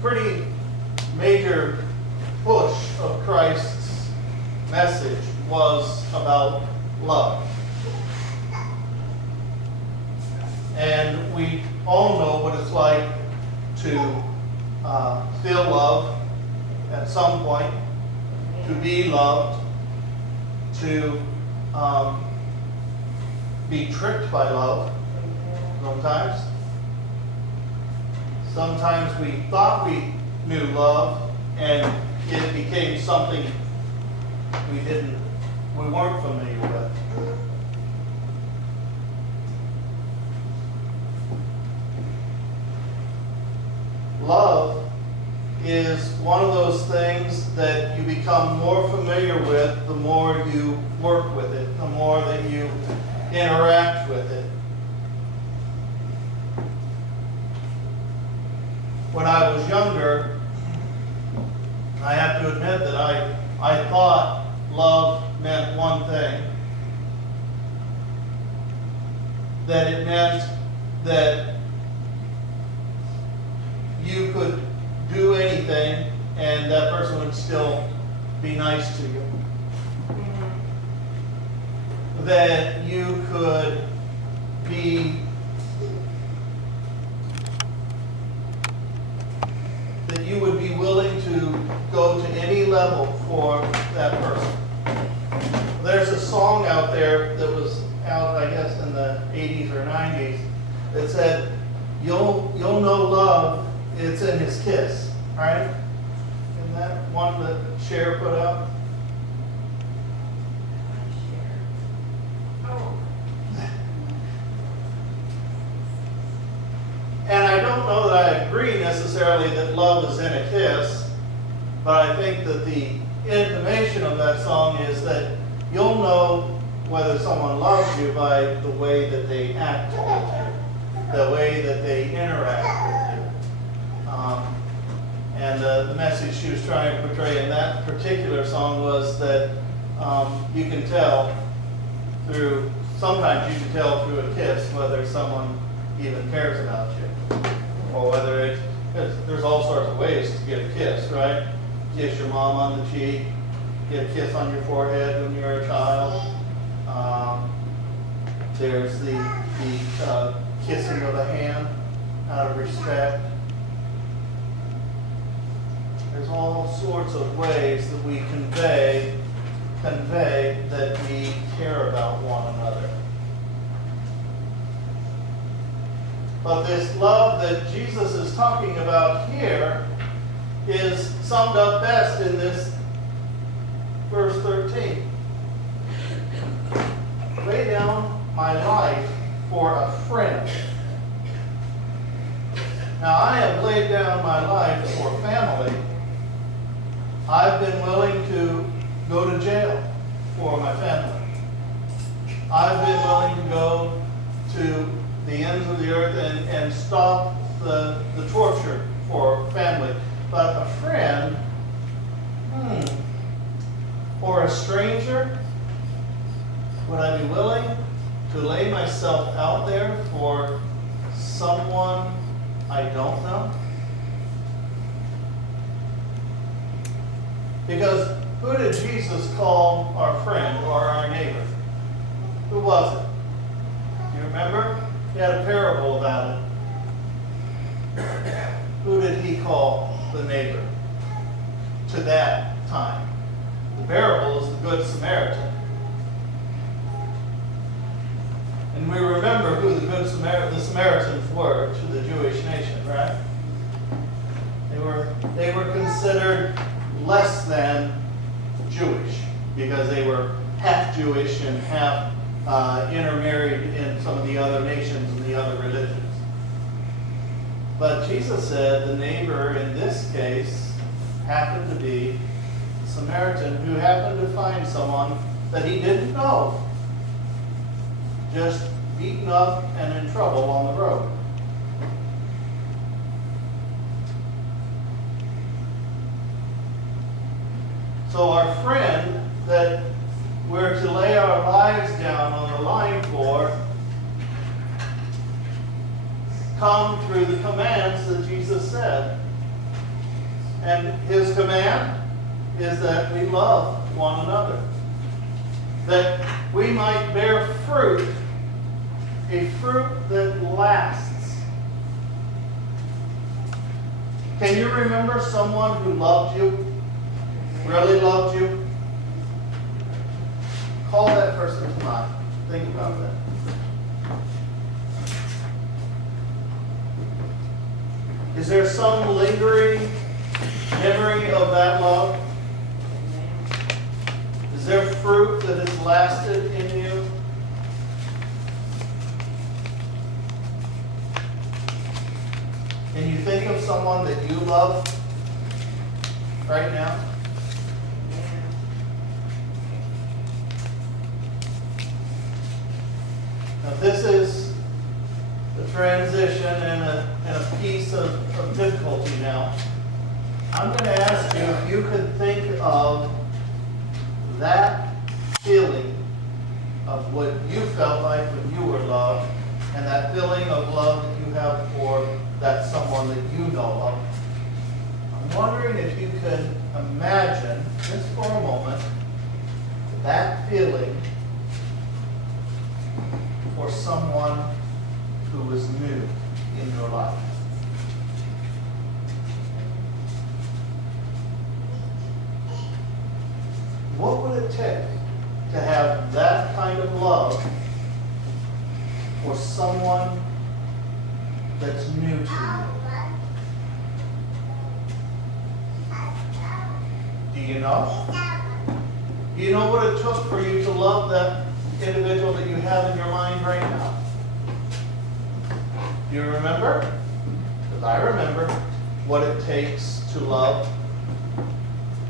pretty major push of Christ's message was about love. And we all know what it's like to feel love at some point, to be loved, to be tricked by love sometimes. Sometimes we thought we knew love and it became something we weren't familiar with. Love is one of those things that you become more familiar with the more you work with it, the more that you interact with it. When I was younger, I have to admit that I thought love meant one thing. That it meant that you could do anything and that person would still be nice to you. That you could be that you would be willing to go to any level for that person. There's a song out there that was out, I guess, in the 80s or 90s that said, you'll know love, it's in his kiss, right? Isn't that one that Cher put out? And I don't know that I agree necessarily that love is in a kiss, but I think that the intimation of that song is that you'll know whether someone loves you by the way that they act with you, the way that they interact with you. And the message she was trying to portray in that particular song was that you can tell through, sometimes you can tell through a kiss whether someone even cares about you. Or whether there's all sorts of ways to get a kiss, right? Kiss your mom on the cheek, get a kiss on your forehead when you're a child. There's the kissing of a hand out of respect. There's all sorts of ways that we convey that we care about one another. But this love that Jesus is talking about here is summed up best in this verse 13. Lay down my life for a friend. Now I have laid down my life for family. I've been willing to go to jail for my family. I've been willing to go to the ends of the earth and stop the torture for family. But a friend, or a stranger, would I be willing to lay myself out there for someone I don't know? Because who did Jesus call our friend or our neighbor? Who was it? Do you remember? He had a parable about it. Who did he call the neighbor to that time? The parable is the Good Samaritan. And we remember who the Samaritans were to the Jewish nation, right? They were considered less than Jewish because they were half Jewish and half intermarried in some of the other nations and the other religions. But Jesus said the neighbor in this case happened to be a Samaritan who happened to find someone that he didn't know, just beaten up and in trouble on the road. So our friend that we're to lay our lives down on the line for come through the commands that Jesus said. And his command is that we love one another. That we might bear fruit, a fruit that lasts. Can you remember someone who loved you? Really loved you? Call that person to mind. Think about that. Is there some lingering memory of that love? Is there fruit that has lasted in you? Can you think of someone that you love right now? Now this is the transition and a piece of difficulty now. I'm going to ask you if you could think of that feeling of what you felt like when you were loved, and that feeling of love that you have for that someone that you know of. I'm wondering if you could imagine, just for a moment, that feeling for someone who is new in your life. What would it take to have that kind of love for someone that's new to you? Do you know? Do you know what it took for you to love that individual that you have in your mind right now? Do you remember? Because I remember what it takes to love.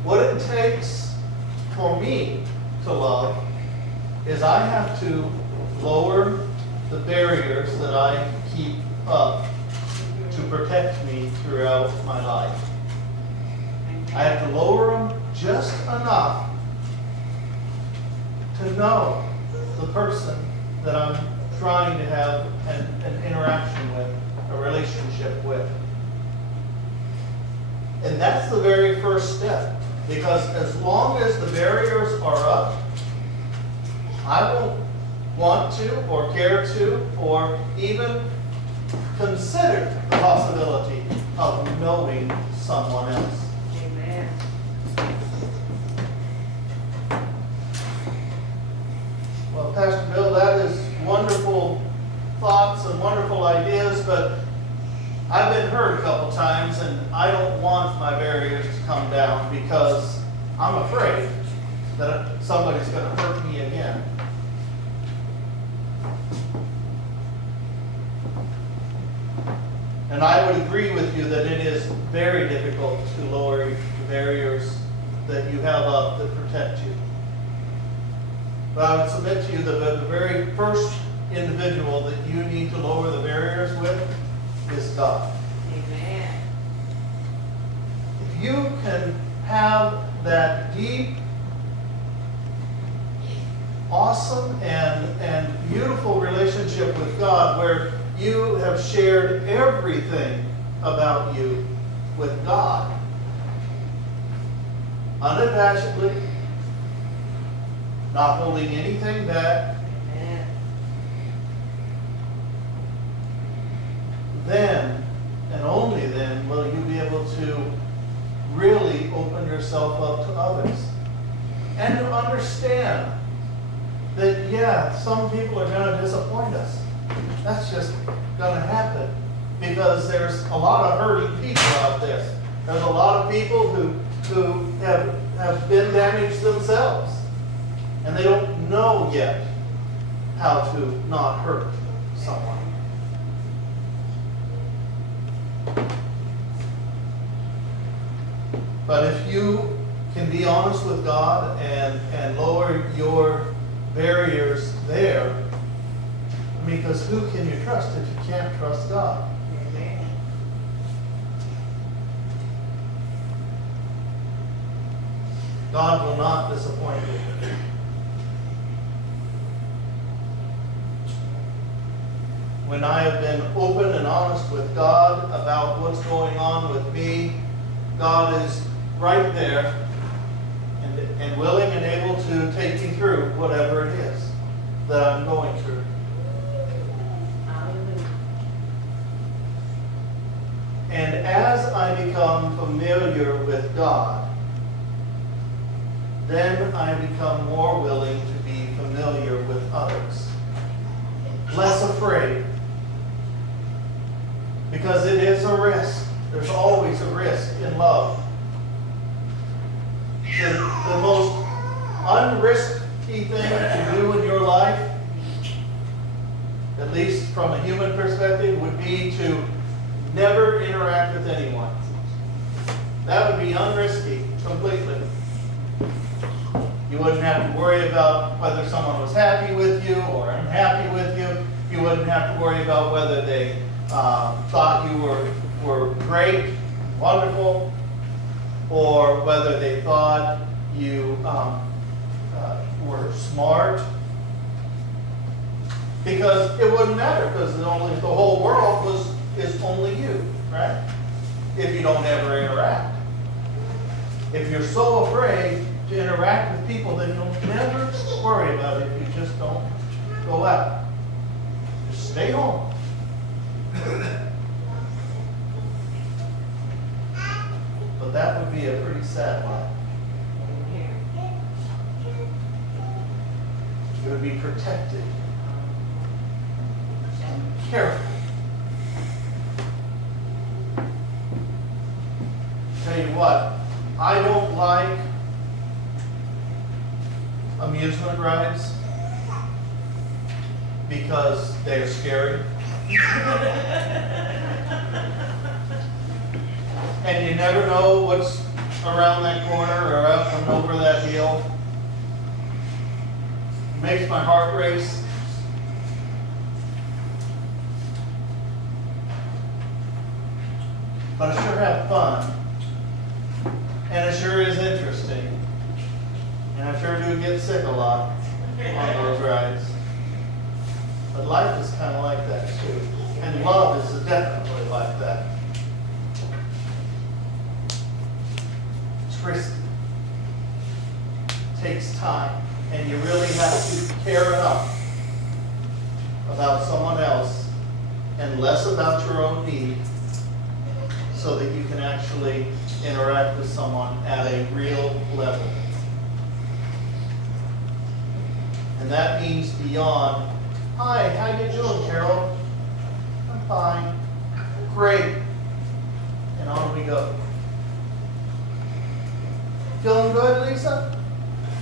What it takes for me to love is I have to lower the barriers that I keep up to protect me throughout my life. I have to lower them just enough to know the person that I'm trying to have an interaction with, a relationship with. And that's the very first step. Because as long as the barriers are up, I won't want to or care to or even consider the possibility of knowing someone else. Amen. Well, Pastor Bill, that is wonderful thoughts and wonderful ideas, but I've been hurt a couple times, and I don't want my barriers to come down because I'm afraid that somebody's going to hurt me again. And I would agree with you that it is very difficult to lower the barriers that you have up that protect you. But I would submit to you that the very first individual that you need to lower the barriers with is God. Amen. If you can have that deep, awesome, and beautiful relationship with God where you have shared everything about you with God, unabashedly, not holding anything back, Amen. then and only then will you be able to really open yourself up to others. And to understand that, yeah, some people are going to disappoint us. That's just going to happen. Because there's a lot of hurting people out there. There's a lot of people who have been damaged themselves. And they don't know yet how to not hurt someone. But if you can be honest with God and lower your barriers there, because who can you trust if you can't trust God? Amen. God will not disappoint you. When I have been open and honest with God about what's going on with me, God is right there and willing and able to take me through whatever it is that I'm going through. Hallelujah. And as I become familiar with God, then I become more willing to be familiar with others. Less afraid. Because it is a risk. There's always a risk in love. The most unrisky thing to do in your life, at least from a human perspective, would be to never interact with anyone. That would be unrisky completely. You wouldn't have to worry about whether someone was happy with you or unhappy with you. You wouldn't have to worry about whether they thought you were great, wonderful, or whether they thought you were smart. Because it wouldn't matter, because the whole world is only you, right? If you don't ever interact. If you're so afraid to interact with people, then you'll never worry about it if you just don't go out. Just stay home. But that would be a pretty sad life. You would be protected and careful. Tell you what, I don't like amusement rides because they're scary. And you never know what's around that corner or up and over that hill. It makes my heart race. But I sure have fun. And it sure is interesting. And I sure do get sick a lot on those rides. But life is kind of like that too. And love is definitely like that. It's risky. It takes time. And you really have to care enough about someone else and less about your own need so that you can actually interact with someone at a real level. And that means beyond, hi, how you doing, Carol? I'm fine. Great. And on we go. Feeling good, Lisa?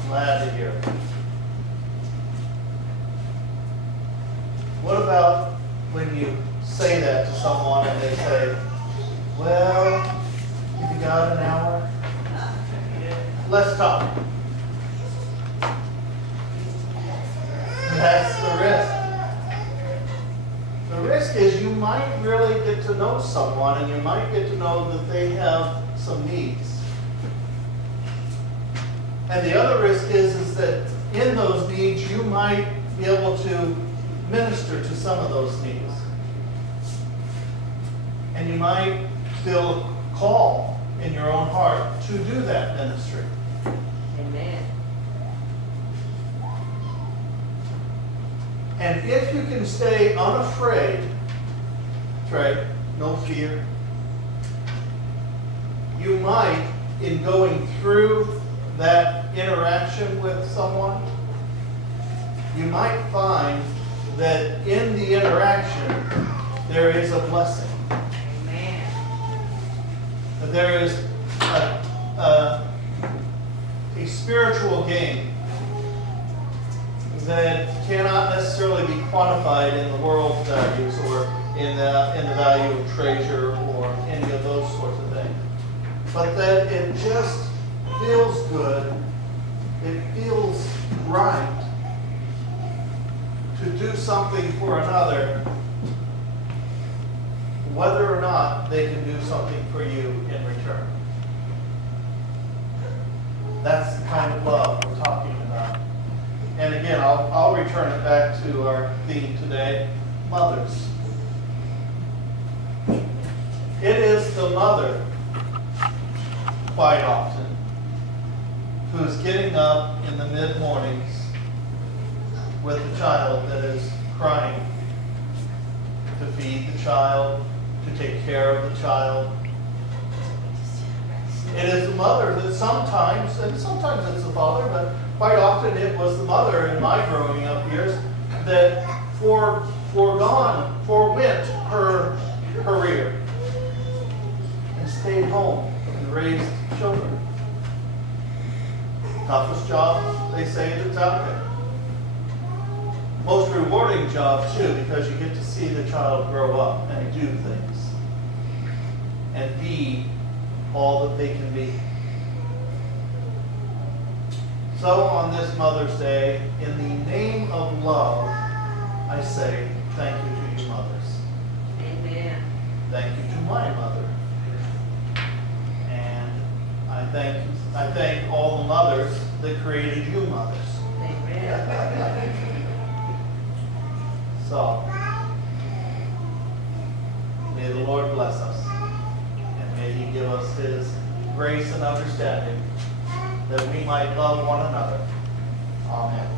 Glad to hear it. What about when you say that to someone and they say, well, if you got an hour, let's talk. That's the risk. The risk is you might really get to know someone and you might get to know that they have some needs. And the other risk is that in those needs you might be able to minister to some of those needs. And you might feel a call in your own heart to do that ministry. Amen. And if you can stay unafraid, Trey, no fear, you might, in going through that interaction with someone, you might find that in the interaction there is a blessing. Amen. That there is a spiritual gain that cannot necessarily be quantified in the world values or in the value of treasure or any of those sorts of things. But that it just feels good, it feels right to do something for another, whether or not they can do something for you in return. That's the kind of love we're talking about. And again, I'll return it back to our theme today, mothers. It is the mother quite often, who's getting up in the mid-mornings with a child that is crying, to feed the child, to take care of the child. It is the mother that sometimes, and sometimes it's the father, but quite often it was the mother in my growing up years that forwent her career and stayed home and raised children. Toughest job, they say, that's out there. Most rewarding job, too, because you get to see the child grow up and do things and be all that they can be. So on this Mother's Day, in the name of love, I say thank you to you mothers. Amen. Thank you to my mother. And I thank all the mothers that created you mothers. Amen. So, may the Lord bless us, and may He give us His grace and understanding that we might love one another. Amen.